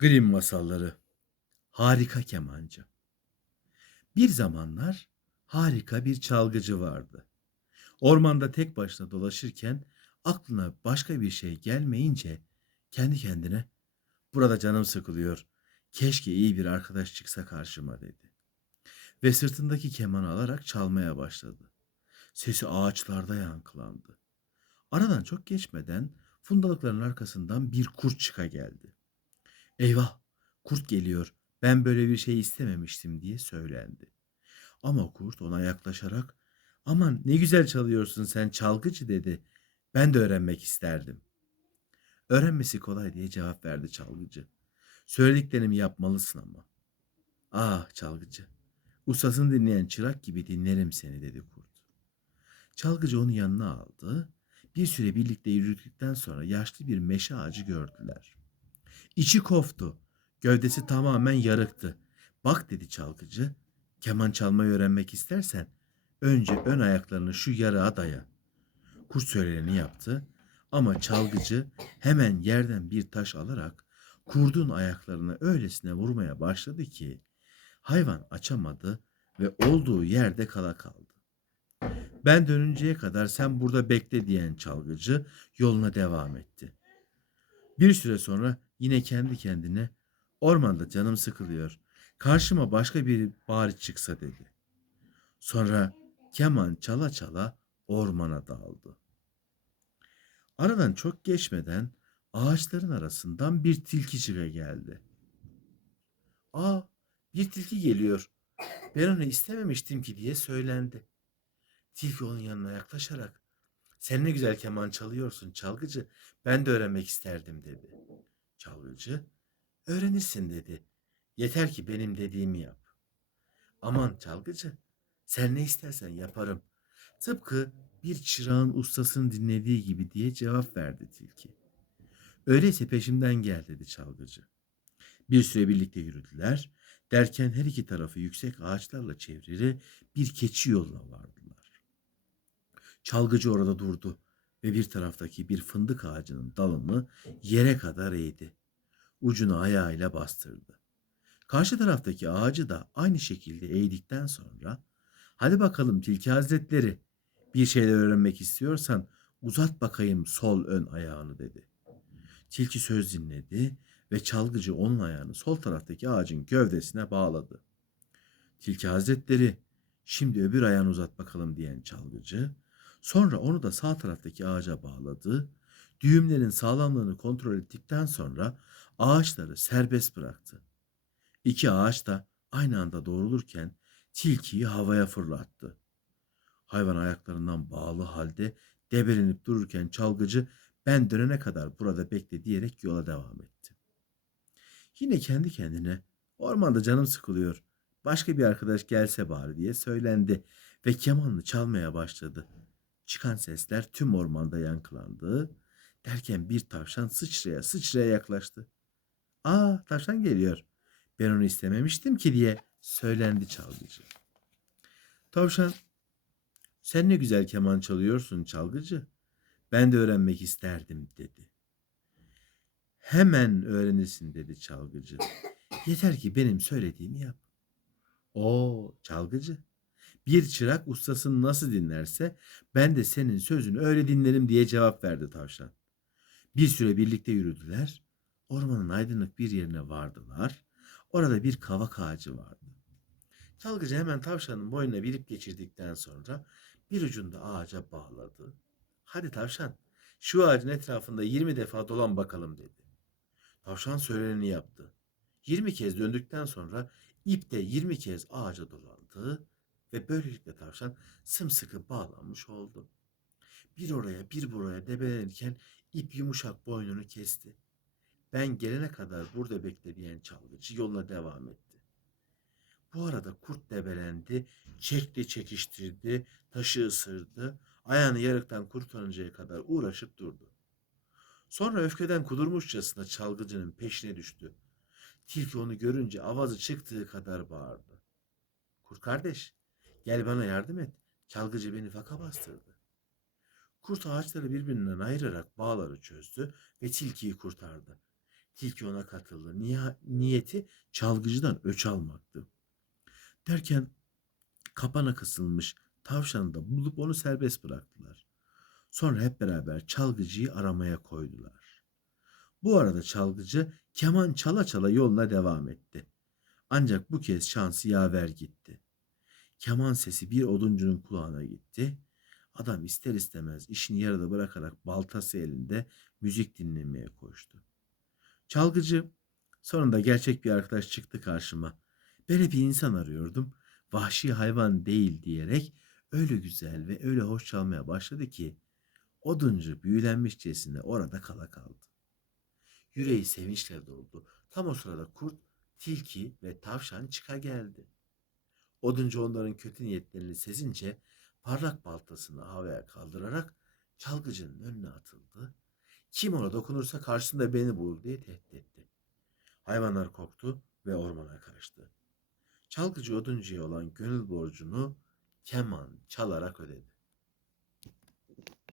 Grimm masalları. Harika kemancı. Bir zamanlar harika bir çalgıcı vardı. Ormanda tek başına dolaşırken aklına başka bir şey gelmeyince kendi kendine burada canım sıkılıyor. Keşke iyi bir arkadaş çıksa karşıma dedi. Ve sırtındaki kemanı alarak çalmaya başladı. Sesi ağaçlarda yankılandı. Aradan çok geçmeden fundalıkların arkasından bir kurt çıka geldi. Eyvah, kurt geliyor. Ben böyle bir şey istememiştim diye söylendi. Ama kurt ona yaklaşarak aman ne güzel çalıyorsun sen çalgıcı dedi. Ben de öğrenmek isterdim. Öğrenmesi kolay diye cevap verdi çalgıcı. Söylediklerimi yapmalısın ama. Ah çalgıcı, ustasını dinleyen çırak gibi dinlerim seni dedi kurt. Çalgıcı onu yanına aldı. Bir süre birlikte yürüdükten sonra yaşlı bir meşe ağacı gördüler. İçi koftu. Gövdesi tamamen yarıktı. Bak dedi çalgıcı. Keman çalmayı öğrenmek istersen önce ön ayaklarını şu yarığa daya. Kurt söyleneni yaptı ama çalgıcı hemen yerden bir taş alarak kurdun ayaklarını öylesine vurmaya başladı ki hayvan açamadı ve olduğu yerde kala kaldı. Ben dönünceye kadar sen burada bekle diyen çalgıcı yoluna devam etti. Bir süre sonra yine kendi kendine ormanda canım sıkılıyor. Karşıma başka bir bari çıksa dedi. Sonra keman çala çala ormana daldı. Aradan çok geçmeden ağaçların arasından bir tilki çıka geldi. Aa bir tilki geliyor. Ben onu istememiştim ki diye söylendi. Tilki onun yanına yaklaşarak sen ne güzel keman çalıyorsun çalgıcı. Ben de öğrenmek isterdim dedi. Çalgıcı öğrenirsin dedi. Yeter ki benim dediğimi yap. Aman çalgıcı sen ne istersen yaparım. Tıpkı bir çırağın ustasını dinlediği gibi diye cevap verdi tilki. Öyleyse peşimden gel dedi çalgıcı. Bir süre birlikte yürüdüler. Derken her iki tarafı yüksek ağaçlarla çevrili bir keçi yoluna vardılar. Çalgıcı orada durdu ve bir taraftaki bir fındık ağacının dalını yere kadar eğdi. Ucunu ayağıyla bastırdı. Karşı taraftaki ağacı da aynı şekilde eğdikten sonra hadi bakalım tilki hazretleri bir şeyler öğrenmek istiyorsan uzat bakayım sol ön ayağını dedi. Tilki söz dinledi ve çalgıcı onun ayağını sol taraftaki ağacın gövdesine bağladı. Tilki hazretleri şimdi öbür ayağını uzat bakalım diyen çalgıcı sonra onu da sağ taraftaki ağaca bağladı. Düğümlerin sağlamlığını kontrol ettikten sonra ağaçları serbest bıraktı. İki ağaç da aynı anda doğrulurken tilkiyi havaya fırlattı. Hayvan ayaklarından bağlı halde debelenip dururken çalgıcı ben dönene kadar burada bekle diyerek yola devam etti. Yine kendi kendine ormanda canım sıkılıyor. Başka bir arkadaş gelse bari diye söylendi ve kemanını çalmaya başladı. Çıkan sesler tüm ormanda yankılandı. Derken bir tavşan sıçraya sıçraya yaklaştı. Aa tavşan geliyor. Ben onu istememiştim ki diye söylendi çalgıcı. Tavşan sen ne güzel keman çalıyorsun çalgıcı. Ben de öğrenmek isterdim dedi. Hemen öğrenirsin dedi çalgıcı. Yeter ki benim söylediğimi yap. O çalgıcı. Bir çırak ustasını nasıl dinlerse ben de senin sözünü öyle dinlerim diye cevap verdi tavşan. Bir süre birlikte yürüdüler. Ormanın aydınlık bir yerine vardılar. Orada bir kavak ağacı vardı. Çalgıcı hemen tavşanın boynuna birip geçirdikten sonra bir ucunda ağaca bağladı. Hadi tavşan şu ağacın etrafında 20 defa dolan bakalım dedi. Tavşan söyleneni yaptı. 20 kez döndükten sonra ip de 20 kez ağaca dolandı ve böylelikle tavşan sımsıkı bağlanmış oldu. Bir oraya bir buraya debelenirken ip yumuşak boynunu kesti. Ben gelene kadar burada bekle diyen çalgıcı yoluna devam etti. Bu arada kurt debelendi, çekti çekiştirdi, taşı ısırdı, ayağını yarıktan kurtarıncaya kadar uğraşıp durdu. Sonra öfkeden kudurmuşçasına çalgıcının peşine düştü. Tilki onu görünce avazı çıktığı kadar bağırdı. Kurt kardeş, gel bana yardım et. Çalgıcı beni faka bastırdı. Kurt ağaçları birbirinden ayırarak bağları çözdü ve tilkiyi kurtardı. Tilki ona katıldı. Niyeti çalgıcıdan öç almaktı. Derken kapana kısılmış tavşanı da bulup onu serbest bıraktılar. Sonra hep beraber çalgıcıyı aramaya koydular. Bu arada çalgıcı keman çala çala yoluna devam etti. Ancak bu kez şansı yaver gitti. Keman sesi bir oduncunun kulağına gitti. Adam ister istemez işini yarıda bırakarak baltası elinde müzik dinlemeye koştu. Çalgıcı sonunda gerçek bir arkadaş çıktı karşıma. Böyle bir insan arıyordum. Vahşi hayvan değil diyerek öyle güzel ve öyle hoş çalmaya başladı ki oduncu büyülenmişçesine orada kala kaldı. Yüreği sevinçle doldu. Tam o sırada kurt, tilki ve tavşan çıka geldi. Oduncu onların kötü niyetlerini sezince parlak baltasını havaya kaldırarak çalgıcının önüne atıldı. Kim ona dokunursa karşısında beni bulur diye tehdit etti. Hayvanlar korktu ve ormana karıştı. Çalgıcı oduncuya olan gönül borcunu keman çalarak ödedi.